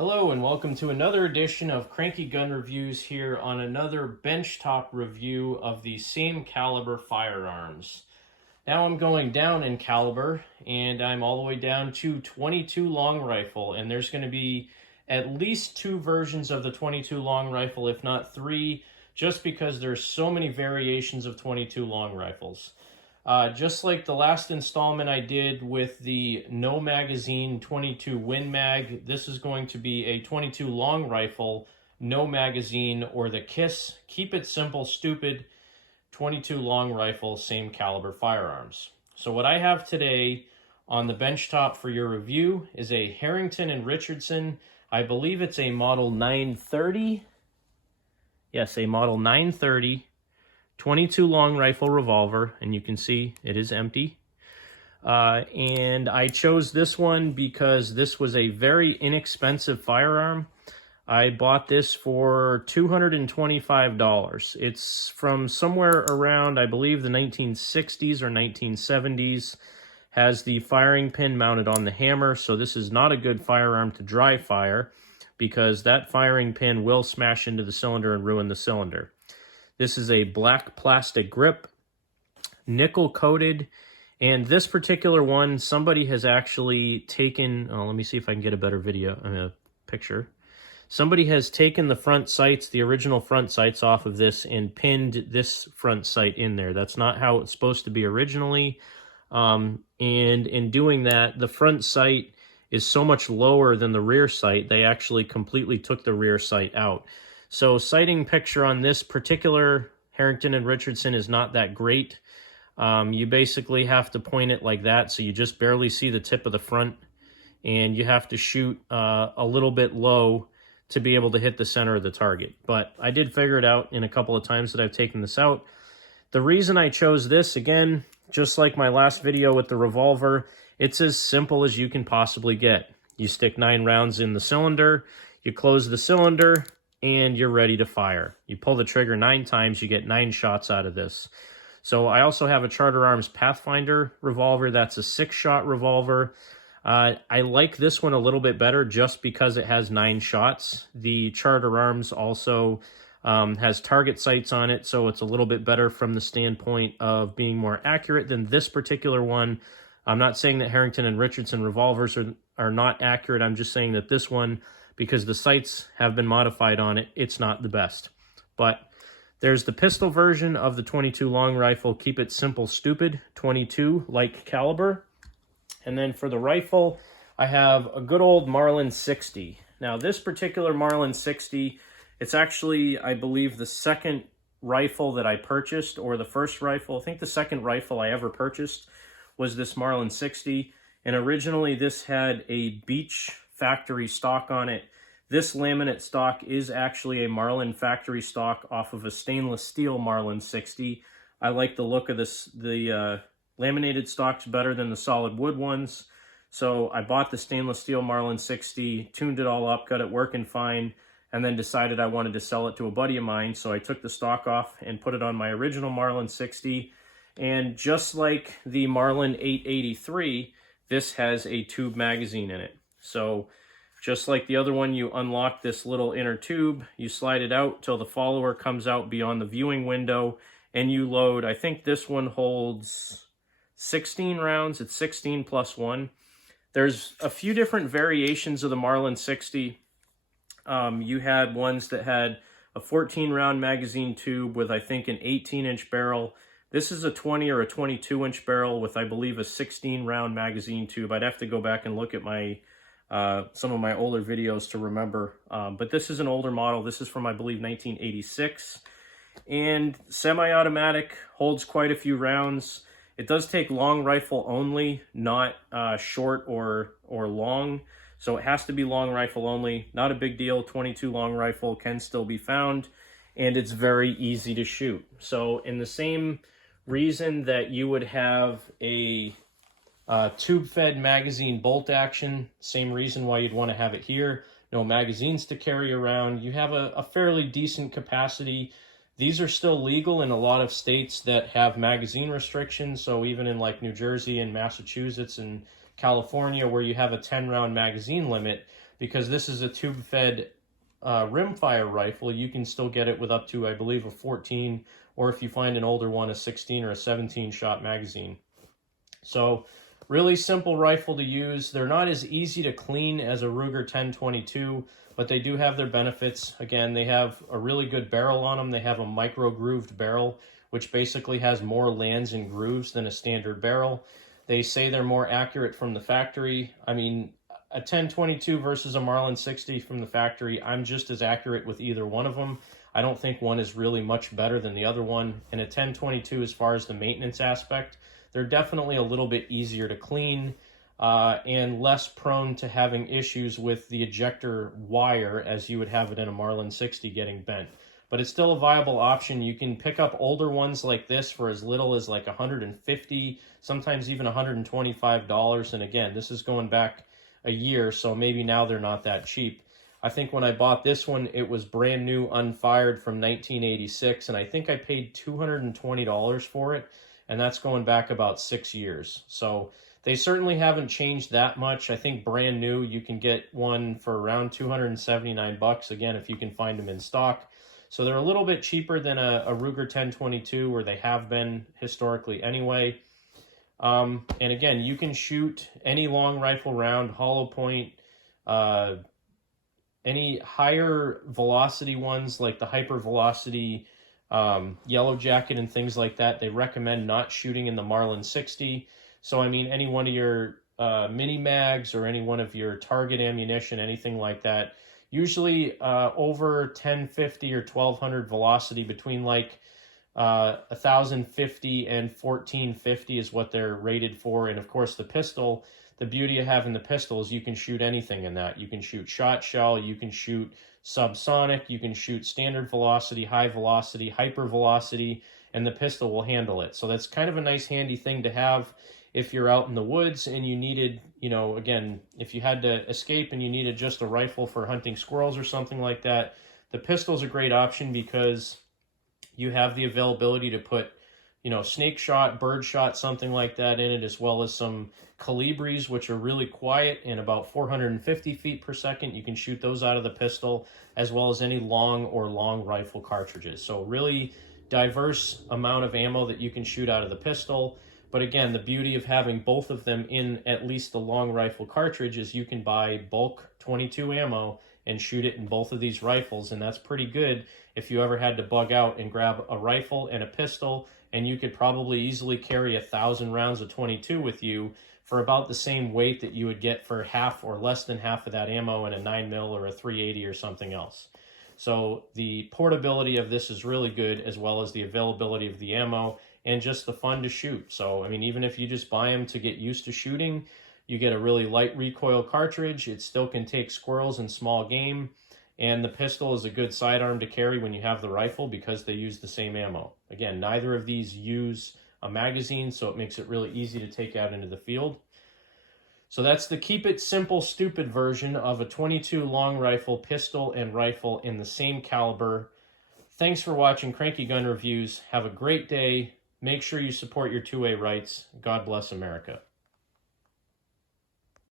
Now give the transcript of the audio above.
Hello and welcome to another edition of Cranky Gun Reviews here on another benchtop review of the same caliber firearms. Now I'm going down in caliber and I'm all the way down to 22 long rifle, and there's going to be at least two versions of the 22 long rifle, if not three, just because there's so many variations of 22 long rifles. Just like the last installment I did with the no magazine 22 Win Mag, this is going to be a 22 long rifle, no magazine, or the K.I.S.S. Keep it simple, stupid 22 long rifle, same caliber firearms. So what I have today on the benchtop for your review is a Harrington & Richardson. I believe it's a model 930. Yes, a model 930. 22 long rifle revolver, and you can see it is empty. And I chose this one because this was a very inexpensive firearm. I bought this for $225. It's from somewhere around, I believe, the 1960s or 1970s. Has the firing pin mounted on the hammer, so this is not a good firearm to dry fire because that firing pin will smash into the cylinder and ruin the cylinder. This is a black plastic grip, nickel coated, and this particular one, somebody has actually taken, let me see if I can get a better picture. Somebody has taken the front sights, the original front sights off of this and pinned this front sight in there. That's not how it's supposed to be originally. And in doing that, the front sight is so much lower than the rear sight, they actually completely took the rear sight out. So sighting picture on this particular Harrington & Richardson is not that great. You basically have to point it like that, so you just barely see the tip of the front, and you have to shoot a little bit low to be able to hit the center of the target. But I did figure it out in a couple of times that I've taken this out. The reason I chose this, again, just like my last video with the revolver, it's as simple as you can possibly get. You stick 9 rounds in the cylinder, you close the cylinder, and you're ready to fire. You pull the trigger 9 times, you get 9 shots out of this. So I also have a Charter Arms Pathfinder revolver. That's a 6-shot revolver. I like this one a little bit better just because it has 9 shots. The Charter Arms also has target sights on it, so it's a little bit better from the standpoint of being more accurate than this particular one. I'm not saying that Harrington & Richardson revolvers are not accurate. I'm just saying that this one, because the sights have been modified on it, it's not the best. But there's the pistol version of the 22 long rifle, keep it simple, stupid, 22 like caliber. And then for the rifle, I have a good old Marlin 60. Now this particular Marlin 60, it's actually, I believe, the second rifle that I purchased, or the first rifle. I think the second rifle I ever purchased was this Marlin 60. And originally this had a Beach factory stock on it. This laminate stock is actually a Marlin factory stock off of a stainless steel Marlin 60. I like the look of this. The laminated stock's better than the solid wood ones. So I bought the stainless steel Marlin 60, tuned it all up, got it working fine, and then decided I wanted to sell it to a buddy of mine. So I took the stock off and put it on my original Marlin 60. And just like the Marlin 883, this has a tube magazine in it. So just like the other one, you unlock this little inner tube, you slide it out till the follower comes out beyond the viewing window, and you load. I think this one holds 16 rounds. It's 16 plus 1. There's a few different variations of the Marlin 60. You had ones that had a 14-round magazine tube with, I think, an 18-inch barrel. This is a 20 or a 22-inch barrel with, I believe, a 16-round magazine tube. I'd have to go back and look at my some of my older videos to remember. But this is an older model. This is from, I believe, 1986. And semi-automatic, holds quite a few rounds. It does take long rifle only, not short or long. So it has to be long rifle only. Not a big deal. 22 long rifle can still be found. And it's very easy to shoot. So in the same reason that you would have a tube-fed magazine bolt action, same reason why you'd want to have it here. No magazines to carry around. You have a fairly decent capacity. These are still legal in a lot of states that have magazine restrictions. So even in like New Jersey and Massachusetts and California, where you have a 10-round magazine limit, because this is a tube-fed rimfire rifle. You can still get it with up to, I believe, a 14, or if you find an older one, a 16 or a 17 shot magazine. So really simple rifle to use. They're not as easy to clean as a Ruger 10/22, but they do have their benefits. Again, they have a really good barrel on them. They have a micro grooved barrel, which basically has more lands and grooves than a standard barrel. They say they're more accurate from the factory. I mean, a 10/22 versus a Marlin 60 from the factory, I'm just as accurate with either one of them. I don't think one is really much better than the other one. And a 10/22, as far as the maintenance aspect, they're definitely a little bit easier to clean and less prone to having issues with the ejector wire as you would have it in a Marlin 60 getting bent. But it's still a viable option. You can pick up older ones like this for as little as like $150, sometimes even $125. And again, this is going back a year, so maybe now they're not that cheap. I think when I bought this one, it was brand new, unfired from 1986, and I think I paid $220 for it, and that's going back about 6 years. So they certainly haven't changed that much. I think brand new, you can get one for around 279 bucks, again, if you can find them in stock. So they're a little bit cheaper than a Ruger 10/22, where they have been historically anyway. And again, you can shoot any long rifle round, hollow point, any higher velocity ones like the hyper velocity Yellow Jacket and things like that. They recommend not shooting in the Marlin 60. So I mean, any one of your mini mags or any one of your target ammunition, anything like that, usually over 1050 or 1200 velocity, between like 1050 and 1450 is what they're rated for. And of course the pistol, the beauty of having the pistol is you can shoot anything in that. You can shoot shot shell, you can shoot subsonic, you can shoot standard velocity, high velocity, hyper velocity, and the pistol will handle it. So that's kind of a nice handy thing to have if you're out in the woods and you needed, you know, again, if you had to escape and you needed just a rifle for hunting squirrels or something like that. The pistol's a great option because you have the availability to put, you know, snake shot, bird shot, something like that in it, as well as some Calibris, which are really quiet and about 450 feet per second. You can shoot those out of the pistol, as well as any long or long rifle cartridges. So really diverse amount of ammo that you can shoot out of the pistol. But again, the beauty of having both of them in at least the long rifle cartridge is you can buy bulk 22 ammo and shoot it in both of these rifles, and that's pretty good if you ever had to bug out and grab a rifle and a pistol, and you could probably easily carry 1,000 rounds of 22 with you for about the same weight that you would get for half or less than half of that ammo in a 9mm or a 380 or something else. So the portability of this is really good, as well as the availability of the ammo and just the fun to shoot. So, I mean, even if you just buy them to get used to shooting, you get a really light recoil cartridge. It still can take squirrels and small game. And the pistol is a good sidearm to carry when you have the rifle because they use the same ammo. Again, neither of these use a magazine, so it makes it really easy to take out into the field. So that's the keep it simple, stupid version of a 22 long rifle, pistol, and rifle in the same caliber. Thanks for watching Cranky Gun Reviews. Have a great day. Make sure you support your 2A rights. God bless America.